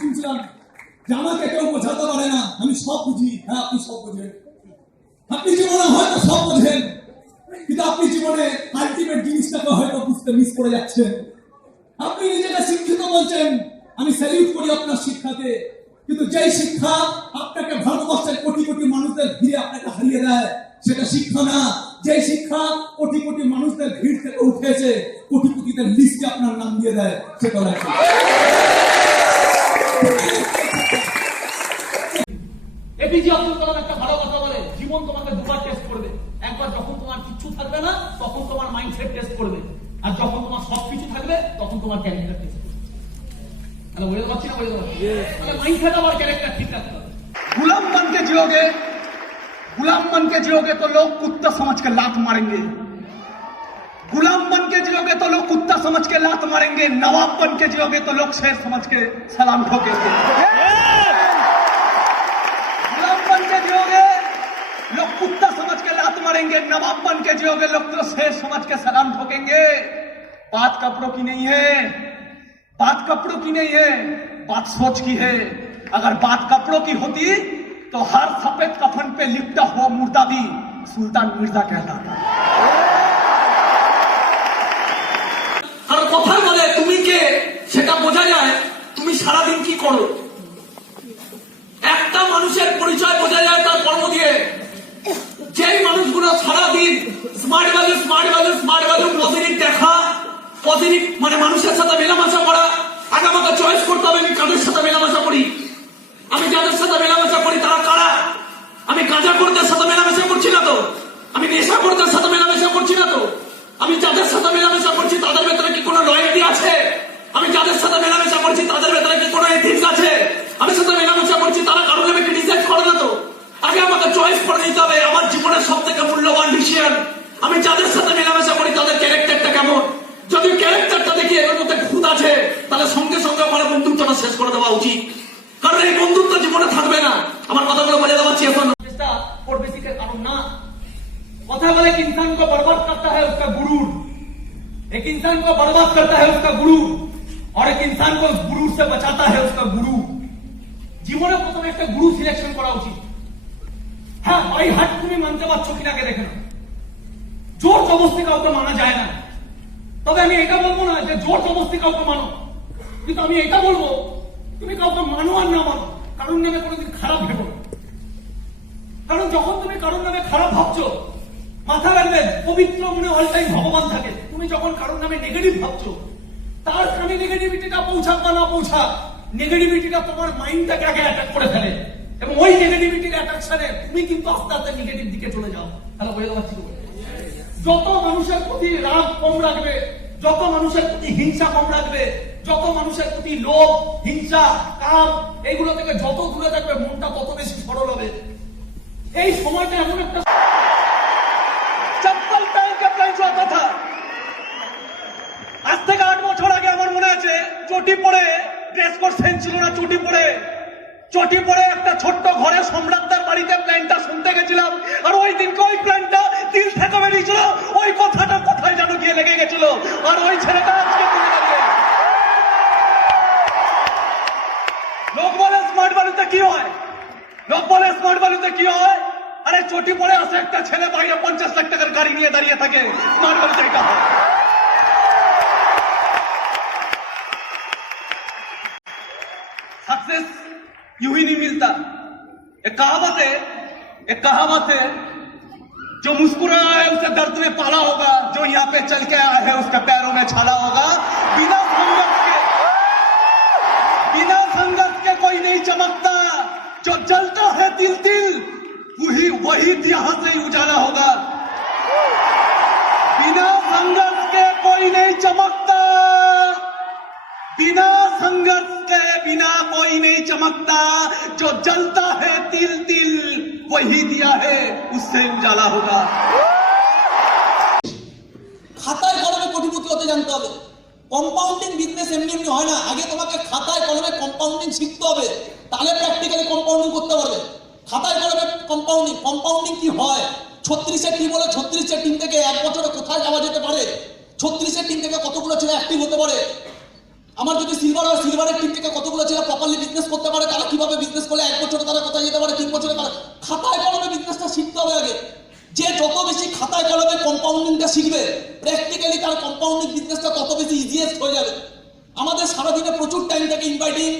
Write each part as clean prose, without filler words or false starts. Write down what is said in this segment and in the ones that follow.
শুনছিলাম যে আমাকে কেউ বোঝাতে পারে না, আমি সব বুঝি। হ্যাঁ, আপনি সব বোঝেন, আপনি জীবনে হয়তো সব বোঝেন, কিন্তু আপনি জীবনে আলটিমেট জিনিসটাকে হয়তো বুঝতে মিস করে যাচ্ছেন। আপনি নিজেকে শিক্ষিত বলছেন, আমি স্যালিউট করি আপনার শিক্ষাকে, কিন্তু যেই শিক্ষা আপনাকে ভারতবর্ষের কোটি কোটি মানুষদের ভিড়ে আপনাকে হারিয়ে দেয়, সেটা শিক্ষা না। যে শিক্ষা কোটি কোটি মানুষদের ভিড় থেকে উঠেছে, কোটি কোটিদের লিস্টে আপনার নাম দিয়ে দেয়, সেটা রাখি। এপিজে আব্দুল কালাম একটা ভালো কথা বলে, জীবন তোমাকে দুবার টেস্ট করবে। একবার যখন তোমার কিচ্ছু থাকবে না, তখন তোমার মাইন্ডসেট টেস্ট করবে, আর যখন তোমার সবকিছু থাকবে, তখন তোমার ক্যারেক্টার টেস্ট করবে। তাহলে বুঝতে পারছি না? বুঝতে পারছি। তাহলে মাইন্ডসেট আর ক্যারেক্টার ঠিক রাখতে হবে। गुलाम बन के जियोगे तो लोग कुत्ता समझ के लात मारेंगे। गुलाम बन के जियोगे तो लोग कुत्ता समझ के लात मारेंगे। नवाब बन के जियोगे तो लोग शेर समझ के सलाम ठोकेंगे। गुलाम बन के जियोगे लोग कुत्ता समझ के लात मारेंगे। नवाब बन के जियोगे लोग तो शेर समझ के सलाम ठोकेंगे। बात कपड़ों की नहीं है, बात कपड़ों की नहीं है, बात सोच की है। अगर बात कपड़ों की होती तो हर सफेद कफन पे लिपटा हुआ मुर्दा भी सुल्तान मिर्जा कहलाता। আর কথার বলে তুমি কে সেটা বোঝা যায় তুমি সারাদিন কি করো। একটা মানুষের পরিচয় বোঝা যায় তার কর্ম দিয়ে। যেই মানুষগুলো সারাদিন স্মার্ট ভ্যালু পজিটিভ দেখা, পজিটিভ মানে মানুষের সাথে মেলামেশা করা। আগে আমাকে চয়েস করতে হবে আমি কাদের সাথে মেলামেশা করি। আমি যাদের সাথে মেলামেশা করি তারা কারা? আমি গাঁজাখোরদের সাথে মেলামেশা করছি না তো, আমি নেশাখোরদের সাথে মেলামেশা করছি না তো, আমি যাদের সাথে মেলামেশা করছি তাদের ভেতরে কি কোনো লয়ালটি আছে? আমি যাদের সাথে মেলামেশা করছি তাদের ভেতরে কি কোনো এথিক্স আছে? আমি সাথে মেলামেশা করছি তারা কারণে আমি ক্রিটিসাইজ করে না তো। আগে আমাকে চয়েস করে নিতে হবে আমার জীবনের সব থেকে মূল্যবান ডিসিশন আমি যাদের সাথে মেলামেশা করি তাদের ক্যারেক্টারটা কেমন। যদি ক্যারেক্টারটা দেখি এর মধ্যে খুঁত আছে, তাহলে সঙ্গে সঙ্গে আমার বন্ধুত্বটা শেষ করে দেওয়া উচিত, কারণ এই বন্ধুত্ব জীবনে থাকবে না। আমার কথাগুলো বোঝা যাচ্ছে এখন চেষ্টা করবে শিখে কারণ না। কথা বলে एक इंसान को बर्बाद करता है उसका गुरूर, एक इंसान को बर्बाद करता है उसका गुरूर, और एक इंसान को गुरूर से बचाता है उसका गुरु। জীবনে প্রথমে একটা গুরু সিলেকশন করা উচিত। হ্যাঁ, বাই হাট তুমি মানতে পারছো কিনা কে দেখে না। জোর জবরদস্তি কাউকে মানা যায় না। তবে আমি এটা বলবো না যে জোর জবরদস্তি কাউকে মানো, কিন্তু আমি এটা বলবো তুমি কাউকে মানো আর না মানো, কারোর নামে কোনোদিন খারাপ ভেবো না। কারণ যখন তুমি কারোর নামে খারাপ ভাবছো, মাথা রাখবে পবিত্র মনে অল টাইম ভগবান থাকে। তুমি যখন কারোর নামে নেগেটিভ ভাবছো, তার কানে নেগেটিভিটিটা পৌঁছাক বা না পৌঁছাক, নেগেটিভিটিটা তোমার মাইন্ডটাকে আগে অ্যাটাক করে ফেলে, এবং ওই নেগেটিভিটির অ্যাট্রাকশনে তুমি কিন্তু আস্তে আস্তে নেগেটিভ দিকে চলে যাও। তাহলে বুঝতে পারছি তো? যত মানুষের প্রতি রাগ কম রাখবে, যত মানুষের প্রতি হিংসা কম রাখবে, যত মানুষের প্রতি লোভ, হিংসা, কাম এইগুলো থেকে যত দূরে থাকবে, মনটা তত বেশি সরল হবে। এই সময়টা এমন একটা चप्पल पहन के प्लेन आता था। आज থেকে 8 বছর আগে আমার মনে আছে চটি পরে, ড্রেস কোড সেন্স ছিল না, চটি পরে একটা ছোট্ট ঘরে সম্রাটদার বাড়িতে প্ল্যানটা শুনতে গেছিলাম। আর ওই দিনকে ওই প্ল্যানটা দিল থেকে বেরিয়েছিল, ওই কথাটা কোথায় যেন গিয়ে লেগে গেছিল। আর ওই ছেলেটা আজকে দিনে দাঁড়িয়ে। লোক বলে স্মার্ট ভ্যালুতে কি হয়, লোক বলে স্মার্ট ভ্যালুতে কি হয়। আরে চটি পরে আসে একটা ছেলে বাইরে 50 লাখ টাকার গাড়ি নিয়ে দাঁড়িয়ে থাকে, স্মার্ট ভ্যালুতে এটা হয়। सक्सेस यूं ही नहीं मिलता। एक कहावत है जो मुस्कुराया है उसे दर्द में पाला होगा, जो यहाँ पे चल के आया है उसके पैरों में छाला होगा। बिना संघर्ष के कोई नहीं चमकता, जो जलता है तिल तिल वही यहाँ से उजाला होगा। बिना संघर्ष के कोई नहीं चमकता, बिना संघर्ष के बिना कोई नहीं चमकता, जो जलता है तिल तिल वही दिया है उससे उजाला होगा। খাতায় কলমে কোটিপতি হতে জানতে হবে। কম্পাউন্ডিং বিজনেস এমনি এমনি হয় না। আগে তোমাকে খাতায় কলমে কম্পাউন্ডিং শিখতে হবে, তাহলে প্র্যাকটিক্যালি কম্পাউন্ডিং করতে পারবে। খাতায় কলমে কম্পাউন্ডিং কি হয়? 36 এর টিম হলে 36 এর টিম থেকে এক বছরে কোথায় যাওয়া যেতে পারে, 36 এর টিম থেকে কতগুলো ছেলে অ্যাক্টিভ হতে পারে, আমার যদি সিলভার হয়, সিলভারের টিম থেকে কতগুলো ছেলে প্রপারলি বিজনেস করতে পারে, তারা কিভাবে বিজনেস করলে 1 বছরে তারা কোথায় যেতে পারে, 3 বছরে তারা খাতায় কলমে বিজনেসটা শিখতে হবে আগে। যে যত বেশি খাতায় কলমে কম্পাউন্ডিংটা শিখবে, প্র্যাকটিক্যালি তার কম্পাউন্ডিং বিজনেসটা তত বেশি ইজিয়েস্ট হয়ে যাবে। আমাদের সারাদিনে প্রচুর টাইম থাকে ইনভাইটিং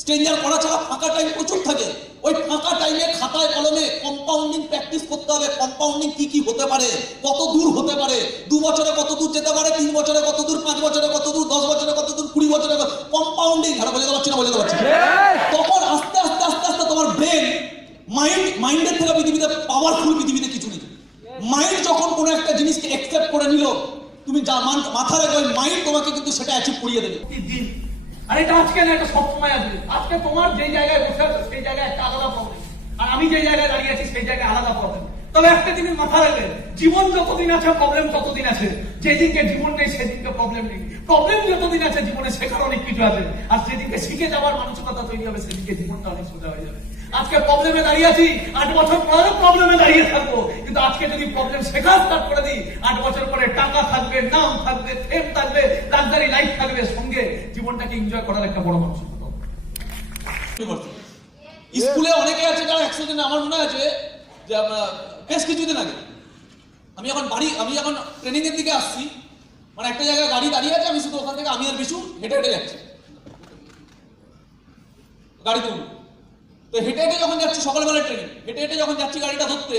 স্ট্রেঞ্জার করা ছাড়া, ফাঁকা টাইম প্রচুর থাকে। ওই ফাঁকা টাইমে খাতায় কলমে কম্পাউন্ডিং প্র্যাকটিস করতে হবে। কম্পাউন্ডিং কি কি হতে পারে, কত দূর হতে পারে, 2 বছরে কত দূর যেতে পারে, 3 বছরে কত দূর, 5 বছরে কত দূর, 10 বছরে কত দূর, 20 বছরে কম্পাউন্ডিং। আর বোঝাতে পারছি না, বোঝাতে পারছি। তখন আস্তে আস্তে আস্তে আস্তে তোমার ব্রেন মাইন্ডের থেকে পৃথিবীতে পাওয়ারফুল পৃথিবীতে কিছু নেই। মাইন্ড যখন কোনো একটা জিনিসকে অ্যাকসেপ্ট করে নিল, তুমি যা মাথা রেখে ওই মাইন্ড তোমাকে কিন্তু সেটা অ্যাচিভ করিয়ে দেবে। দিন আর এটা আজকে না, এটা সবসময় আসবে। আজকে তোমার যে জায়গায় বসে আছো সেই জায়গায় একটা আলাদা প্রবলেম, আর আমি যে জায়গায় দাঁড়িয়ে আছি সেই জায়গায় আলাদা প্রবলেম। তবে একটা জিনিস মাথা রাখবে, জীবন যতদিন আছে প্রবলেম ততদিন আছে। যেদিনকে জীবন নেই সেদিনকে প্রবলেম নেই। প্রবলেম যতদিন আছে জীবনে শেখার অনেক কিছু আছে, আর যেদিনকে শিখে যাওয়ার মানসিকতা তৈরি হবে সেদিনকে জীবনটা অনেক সোজা হয়ে যাবে। আজকে প্রবলেমে দাঁড়িয়ে আছি, 8 বছর পরে প্রবলেমে দাঁড়িয়ে থাকবো, কিন্তু আজকে যদি প্রবলেম শেখা স্টার্ট করে দিই, 8 বছর পরে টাকা থাকবে, নাম থাকবে, ফেম থাকবে, লাক্সারি লাইফ থাকবে, সঙ্গে জীবনটাকে এনজয় করার একটা বড় মানসিকতা। স্কুলে অনেকে আছে যারা 100 জন, আমার মনে আছে যে বেশ কিছুদিন আগে আমি যখন ট্রেনিং এর দিকে আসছি, মানে একটা জায়গায় গাড়ি দাঁড়িয়ে আছে, আমি শুধু ওখান থেকে আমি আর বিশু হেঁটে হেঁটে যাচ্ছি গাড়িতে উঠে। তো হেঁটে হেঁটে যখন যাচ্ছি, সকালবেলা ট্রেনিং, হেঁটে হেঁটে যখন যাচ্ছি গাড়িটা ধরতে,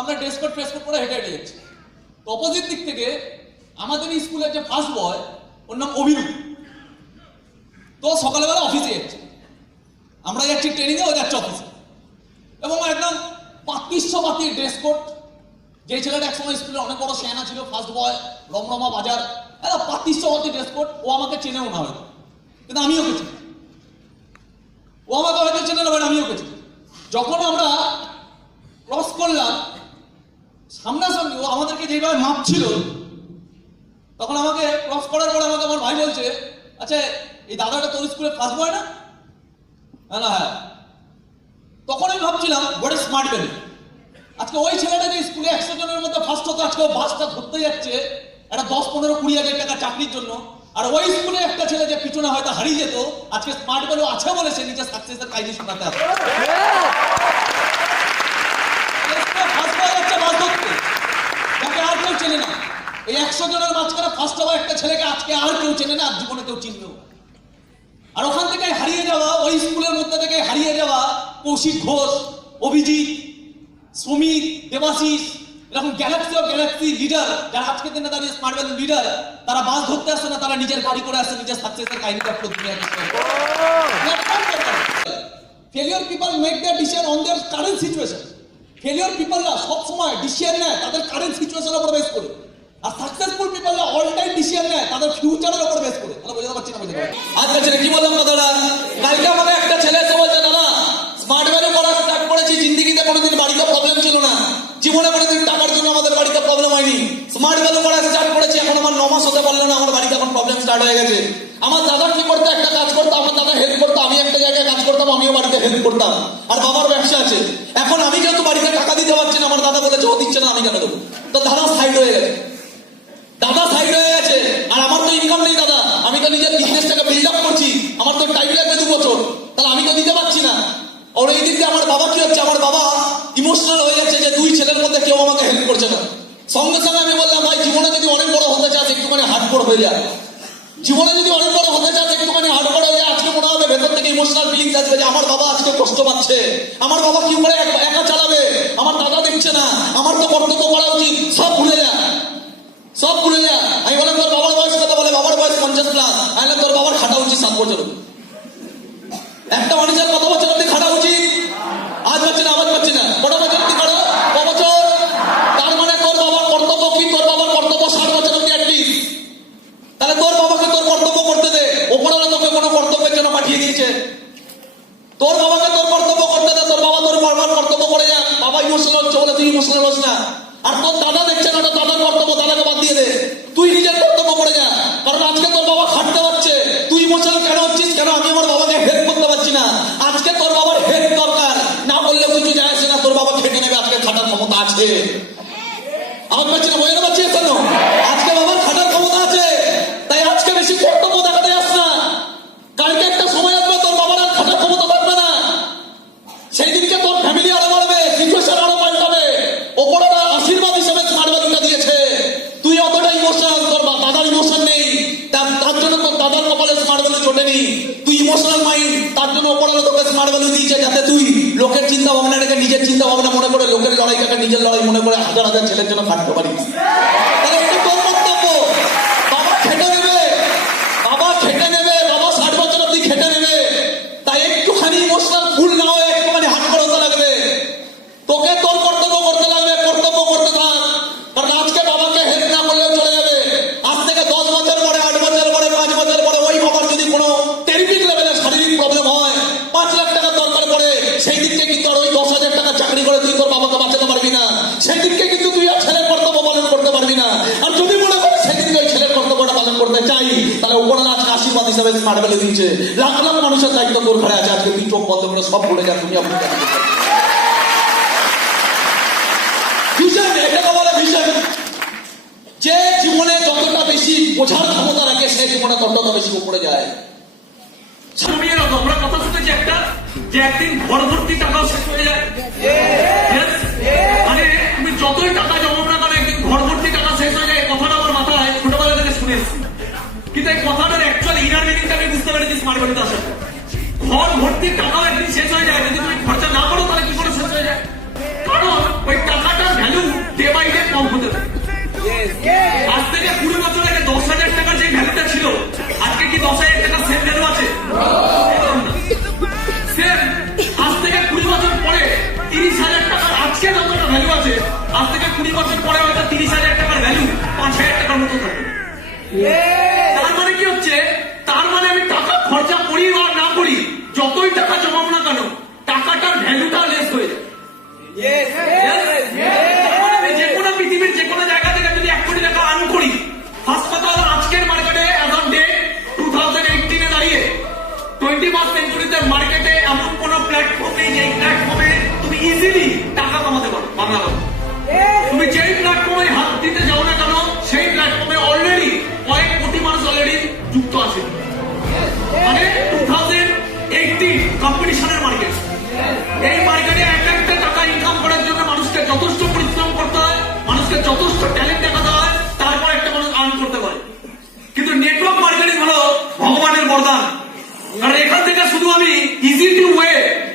আমরা ড্রেস কোড করে হেঁটে হেঁটে যাচ্ছি। তো অপোজিট দিক থেকে আমাদের স্কুলের যে ফার্স্ট বয়, ওর নাম অভিরূপ, তো সকালবেলা অফিসে যাচ্ছে, আমরা যাচ্ছি ট্রেনিং এ, ও যাচ্ছে অফিসে, এবং একদম পাতির ড্রেস কোড। যে ছেলেটা একসময় স্কুলে অনেক বড় সেনা ছিল, ফার্স্ট বয়, রমরমা বাজার, একদম পাতি ড্রেস কোড। ও আমাকে চেনেও না হয়তো, কিন্তু আমি ওকে চিনি। ও আমাকে হয়তো চেনে না, আমি ওকে চিনি। যখন আমরা ক্রস করলাম সামনাসামনি, ও আমাদেরকে যেভাবে মাপছিল, তখন আমাকে ক্রস করার পরে আমাকে আমার ভাই বলছে, আচ্ছা এই দাদাটা তোর স্কুলে ফার্স্ট বয় না? না, হ্যাঁ। তখন আমি ভাবছিলাম বড় স্মার্ট বেবি। আজকে ওই ছেলেটা যে স্কুলে 100 জনের মধ্যে ফার্স্ট হতো, আজকে বাসটা ধরতে যাচ্ছে একটা 10, 15, 20 হাজার টাকা চাকরির জন্য। আর ওই স্কুলে একটা ছেলে যে পিছনে হয়তো হারিয়ে যেত, আজকে স্মার্ট বেবি আছে বলে সে নিজের সাকসেসের কাহিনী শোনাতে আসে। ফার্স্ট হয়ে যাচ্ছে বাস ধরতে, যাকে আর কেউ চেনে না। এই 100 জনের মাঝখানে ফার্স্ট হওয়া একটা ছেলেকে আজকে আর কেউ চেনে না, আর জীবনে কেউ চিনবেও। আর ওখান থেকে হারিয়ে যাওয়া, ওই স্কুলের মধ্যে থেকে হারিয়ে যাওয়া কৌশিক ঘোষ, অভিজিৎ, শ্রমিক, দেবাশিস, এরকম গ্যালাক্সি লিডার, যারা আজকের দিনে দাঁড়িয়ে স্মার্ট ভ্যালি লিডার, তারা বাস ধরতে আসে না, তারা নিজের গাড়ি করে আসে, নিজের সাকসেসের কাহিনীটা failure people make their decision on their current situation. Failure পিপলরা সবসময় ডিসিশন নেয় তাদের কারেন্ট সিচুয়েশনের উপর বেস করে, আর সাকসেসফুল পিপলরা অল টাইম ডিসিশন নেয় তাদের ফিউচারের উপর বেস করে। তাহলে বোঝাতে পারছি না, বোঝাতে পারছি। আজকে ছেলে কি বললাম দাদা, কালকে আমাদের একটা ছেলে এসে বলছে, দাদা স্মার্ট ভ্যালু করা স্টার্ট করেছি, জিন্দিগিতে কোনোদিন বাড়িতে প্রবলেম ছিল না, জীবনে কোনোদিন টাকার জন্য আমাদের বাড়িতে প্রবলেম হয়নি। স্মার্ট ভ্যালু করা স্টার্ট করেছি, এখন আমার 9 মাস হতে পারলো না, আমার বাড়িতে এখন প্রবলেম স্টার্ট হয়ে গেছে। আমার দাদা কি করতো, একটা কাজ করতো, আমার দাদা হেল্প করতো, আমি একটা জায়গায় কাজ করতাম, আমিও বাড়িতে হেল্প করতাম। আর বাবার ব্যবসা আছে, এখন আমি যেহেতু বাড়িতে টাকা দিতে পারছি না, আমার দাদা বলেছে ও দিচ্ছে না, আমি কেন দেবো? তো দাদা সাইড হয়ে গেছে, আর আমার তো ইনকাম নেই দাদা, আমি তো নিজের বিজনেসটাকে বিল্ড আপ করছি, আমার তো টাইম লাগবে 2 বছর, তাহলে আমি তো দিতে পারছি না। আর এই দিক দিয়ে আমার বাবা কি হচ্ছে, আমার বাবা ইমোশনাল হয়ে যাচ্ছে যে 2 ছেলের মধ্যে কেউ আমাকে হেল্প করছে না। সঙ্গে সঙ্গে আমি বললাম, ভাই জীবনে যদি অনেক বড় হতে চাস একটুখানি হার্ডকোর হয়ে যায়, জীবনে যদি অনেক বড় হতে চাস একটুখানি হার্ডকোর হয়ে যায়। আজকে মনে হবে ভেতর থেকে ইমোশনাল ফিলিংস আসবে যে আমার বাবা আজকে কষ্ট পাচ্ছে, আমার বাবা কি করে একা চালাবে, আমার দাদা দেখছে না, আমার তো কর্তব্য করা উচিত। সব ভুলে যা, সব ভুলে যা। আমি বললাম তোর বাবার বয়স কত? বলে বাবার বয়স 50 প্লাস। আমি বললাম তোর বাবার খাটা উচিত 7 বছর। একটা মানুষের কত বছর অব্দি খাটা উচিত? আজ পাচ্ছি না, আওয়াজ পাচ্ছি না, কত বছর অব্দি খাটো? ক বছর? তার মানে তোর বাবার কর্তব্য কি? তোর বাবার কর্তব্য 60 বছর অব্দি অ্যাটলিস্ট। তাহলে তোর বাবাকে তোর কর্তব্য করতে দে, ওপরওয়ালা তোকে কোনো কর্তব্যের জন্য পাঠিয়ে দিয়েছে। তোর বাবাকে তোর কর্তব্য করতে দে, তোর বাবা তোর বাবার কর্তব্য করে যা। বাবা ইমোশনাল হচ্ছে বলে তুই ইমোশনাল হোস না। আর তোর দাদা দেখছে না, দাদার কর্তব্য, দাদাকে বাদ দিয়ে দে, তুই নিজের কর্তব্য করে যা। কারণ আজকে তোর বাবা খাটতে পারছে, তুই ইমোশনাল কেন হচ্ছিস? কেন আমি আমার বাবাকে হেল্প করতে পারছি না? আজকে তোর বাবার হেল্প দরকার, না বললে কিছু যায় আসে না, তোর বাবা খেটে নেবে, আজকে খাটার ক্ষমতা আছে। আমার পাচ্ছি না, বোঝাতে পারছি কেন? আজকে বাবার খাটার ক্ষমতা আছে, তাই আজকে বেশি কর্তব্য দেখাতে যাস না, করেনি, তুই ইমোশনাল মাইন্ড, তার জন্য ওপরে তোকে স্মার্ট ভ্যালু দিয়েছে, যাতে তুই লোকের চিন্তা ভাবনাটাকে নিজের চিন্তা ভাবনা মনে করে, লোকের লড়াইটাকে নিজের লড়াই মনে করে হাজার হাজার ছেলের জন্য কাটতে পারিস। তাহলে এটা তোর কর্তব্য। বাবা খেটে নেবে, বাবা খেটে নেবে, বাবা 60 বছর অব্দি খেটে নেবে, তাই একটুখানি ইমোশনাল ফুল না হয়ে একটুখানি হাট করে হতে লাগবে। তোকে তোর কর্তব্য করতে লাগবে, কর্তব্য করতে থাক। কারণ আজকে বাবাকে হেল্প না করলেও চলে যাবে। আজ থেকে 10 বছর পরে, 8 বছর পরে, 5 বছর পরে ওই বাবার যদি কোনো টেরিফিক লেভেলের শারীরিক প্রবলেম হয়, 5 লাখ টাকা দরকার পড়ে, সেই দিনকে কিন্তু আর ওই 10,000 টাকা চাকরি করে তুই তোর বাবাকে বাঁচাতে পারবি না। সেই দিনকে কিন্তু তুই আর ছেলের কর্তব্য পালন করতে পারবি না। আর যদি মনে করে সেদিনকে ওই ছেলের কর্তব্যটা পালন করতে চাই, তাহলে উপরওয়ালা আজকে আশীর্বাদ হিসাবে স্মার্ট ভ্যালু দিচ্ছে। লাখ লাখ মানুষের দায়িত্ব তোর ঘরে আছে। আজকে তুই চোখ বন্ধ করে সব ভুলে যা, তুমি আপনি ভিশন, এটাকে বলে ভিশন। যে জীবনে যতটা বেশি বোঝার ক্ষমতা রাখে, সে জীবনে ততটা বেশি উপরে যায়। আমরা কথা শুনেছি একটা, যে একদিন ঘর ভর্তি টাকাও শেষ হয়ে যায়। Yes? মানে তুমি যতই টাকা জমাও না কেন, একদিন ঘর ভর্তি টাকা শেষ হয়ে যায়। এই কথাটা আমার মাথায় ছোটবেলা থেকে শুনে এসেছি, কিন্তু এই কথাটার অ্যাকচুয়াল ইনার মিনিংটা আমি বুঝতে পেরেছি স্মার্ট ভ্যালুতে আসার পর। ঘর ভর্তি টাকাও একদিন শেষ হয়ে যায়, যদি তুমি খরচা না করো তাহলে কি করে শেষ হয়ে যায়? কারণ ওই টাকাটার ভ্যালু ডে বাই ডে কম হতে থাকে। আজ থেকে 20 বছর আগে 10,000 টাকার যে ভ্যালুটা ছিল, আজকে কি 10,000 টাকার সেম ভ্যালু আছে? সেম। আজ থেকে 20 বছর পরে 30,000 টাকার আজকে যতটা ভ্যালু আছে, আজ থেকে 20 বছর পরে হয়তো 30,000 টাকার ভ্যালু 5,000 টাকার মতো থাকবে। তার মানে কি হচ্ছে? তার মানে আমি টাকা খরচা করি বা না করি, যতই টাকা জমাবো না কেন, টাকাটার ভ্যালুটা লেস হয়ে যায়। যে কোনো পৃথিবীর যে কোনো জায়গা থেকে যদি 1 কোটি টাকা আর্ন করি, ফার্স্ট কথা হলো আজকের মার্কেটে অ্যাজ অন ডেট 2018 দাঁড়িয়ে 21st সেঞ্চুরিতে মার্কেটে এমন কোন প্ল্যাটফর্ম নেই যে প্ল্যাটফর্মে তুমি ইজিলি টাকা কামাতে পারো। বাংলা তুমি যেই প্ল্যাটফর্মে হাত দিতে যাও না কেন, সেই প্ল্যাটফর্মে অলরেডি কয়েক কোটি মানুষ অলরেডি যুক্ত আছে। মানে 2018 কম্পিটিশনের মার্কেট। এই মার্কেটে একটা টাকা ইনকাম করার জন্য মানুষকে যথেষ্ট পরিশ্রম করতে হয়, মানুষকে যথেষ্ট ট্যালেন্ট দেখাতে হয়, তারপর একটা মানুষ আর্ন করতে পারে। কিন্তু নেটওয়ার্ক মার্কেটিং হলো ভগবানের বরদান। কারণ এখান থেকে শুধু আমি ইজি টু ওয়ে,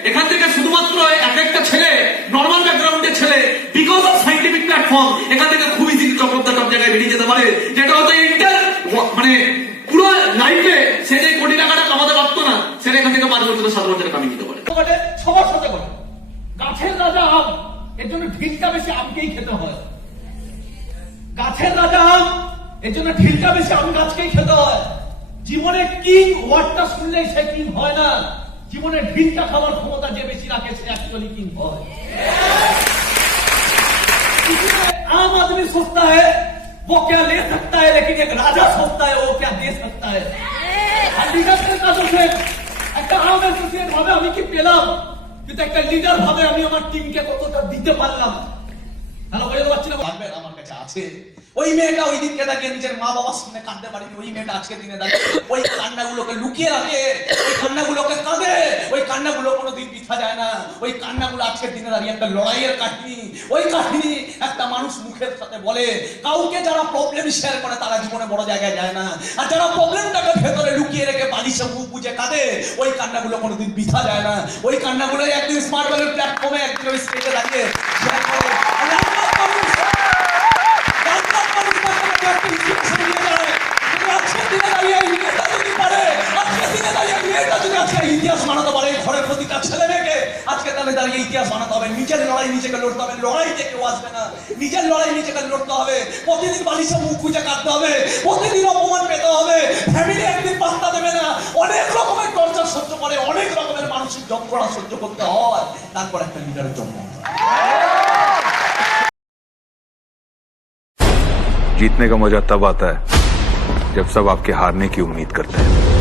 এখান থেকে শুধুমাত্র একটা ছেলে, নর্মাল ব্যাকগ্রাউন্ডের ছেলে, বিকজ অফ সাইন্টিফিক প্ল্যাটফর্ম, এখান থেকে খুব easy top of the top জায়গায় বেরিয়ে যেতে পারে, যেটা হয়তো মানে পুরো লাইফে সে যে কোটি টাকাটা কামাতে পারতো না, সেটা এখান থেকে 5 বছর 7 বছরে কামিয়ে নিতে পারে। সবার সাথে করে গাছের রাজা আম, এর জন্য ঢিলটা বেশি আমকেই খেতে হয়। গাছের রাজা আম, এর জন্য ঢিলটা বেশি আম গাছকেই খেতে হয়। জীবনে কিং ওয়ার্ডটা শুনলেই সে কিং হয় না, জীবনে ঢিলটা খাওয়ার ক্ষমতা যে বেশি রাখে সে অ্যাকচুয়ালি কিং হয়। आम आदमी सोचता है वो क्या ले सकता है, लेकिन एक राजा सोचता है वो क्या दे सकता है। একটা আম অ্যাসোসিয়েট ভাবে আমি কি পেলাম, কিন্তু একটা লিডার ভাবে আমি আমার টিমকে কতটা দিতে পারলাম। হ্যালো, বুঝতে পারছি না? আমার কাছে আছে। ওই মেয়েটা ওই দিনকে দাঁড়িয়ে নিজের মা বাবার সামনে কাঁদতে পারেনি, ওই মেয়েটা আজকে দিনে দাঁড়িয়ে ওই কান্নাগুলোকে লুকিয়ে রাখে, ওই কান্নাগুলোকে কাঁদে, ওই কান্নাগুলো কোনোদিন পিছা যায় না। ওই কান্নাগুলো আজকের দিনে দাঁড়িয়ে একটা লড়াইয়ের কাহিনী। ওই কাহিনী একটা মানুষ মুখের সাথে বলে। কাউকে যারা প্রবলেম শেয়ার করে তারা জীবনে বড় জায়গায় যায় না, আর যারা প্রবলেমটাকে ভেতরে লুকিয়ে রেখে বালিশে মুখ বুঝে কাঁদে, ওই কান্নাগুলো কোনোদিন পিছা যায় না। ওই কান্নাগুলো একদিন স্মার্ট ভ্যালুর প্ল্যাটফর্মে একদিন ওই স্টেজে দাঁড়িয়ে শেয়ার করে। ইতিহাস বানাতে পারে ঘরের প্রতিটা ছেলে মেয়েকে, আজকে তাহলে দাঁড়িয়ে ইতিহাস বানাতে হবে। নিজের লড়াই নিজেকে লড়তে হবে, লড়াইতে কেউ আসবে না। নিজের লড়াই নিজেকে লড়তে হবে, প্রতিদিন বালিশে মুখ খুঁজে কাটতে হবে, প্রতিদিন অপমান পেতে হবে। ফ্যামিলি একদিন পাত্তা দেবে না, অনেক রকমের টর্চার সহ্য করে, অনেক রকমের মানসিক যন্ত্রণা সহ্য করতে হয়, তারপর একটা লিডারের জন্য। जीतने का मजा तब आता है जब सब आपके हारने की उम्मीद करते हैं।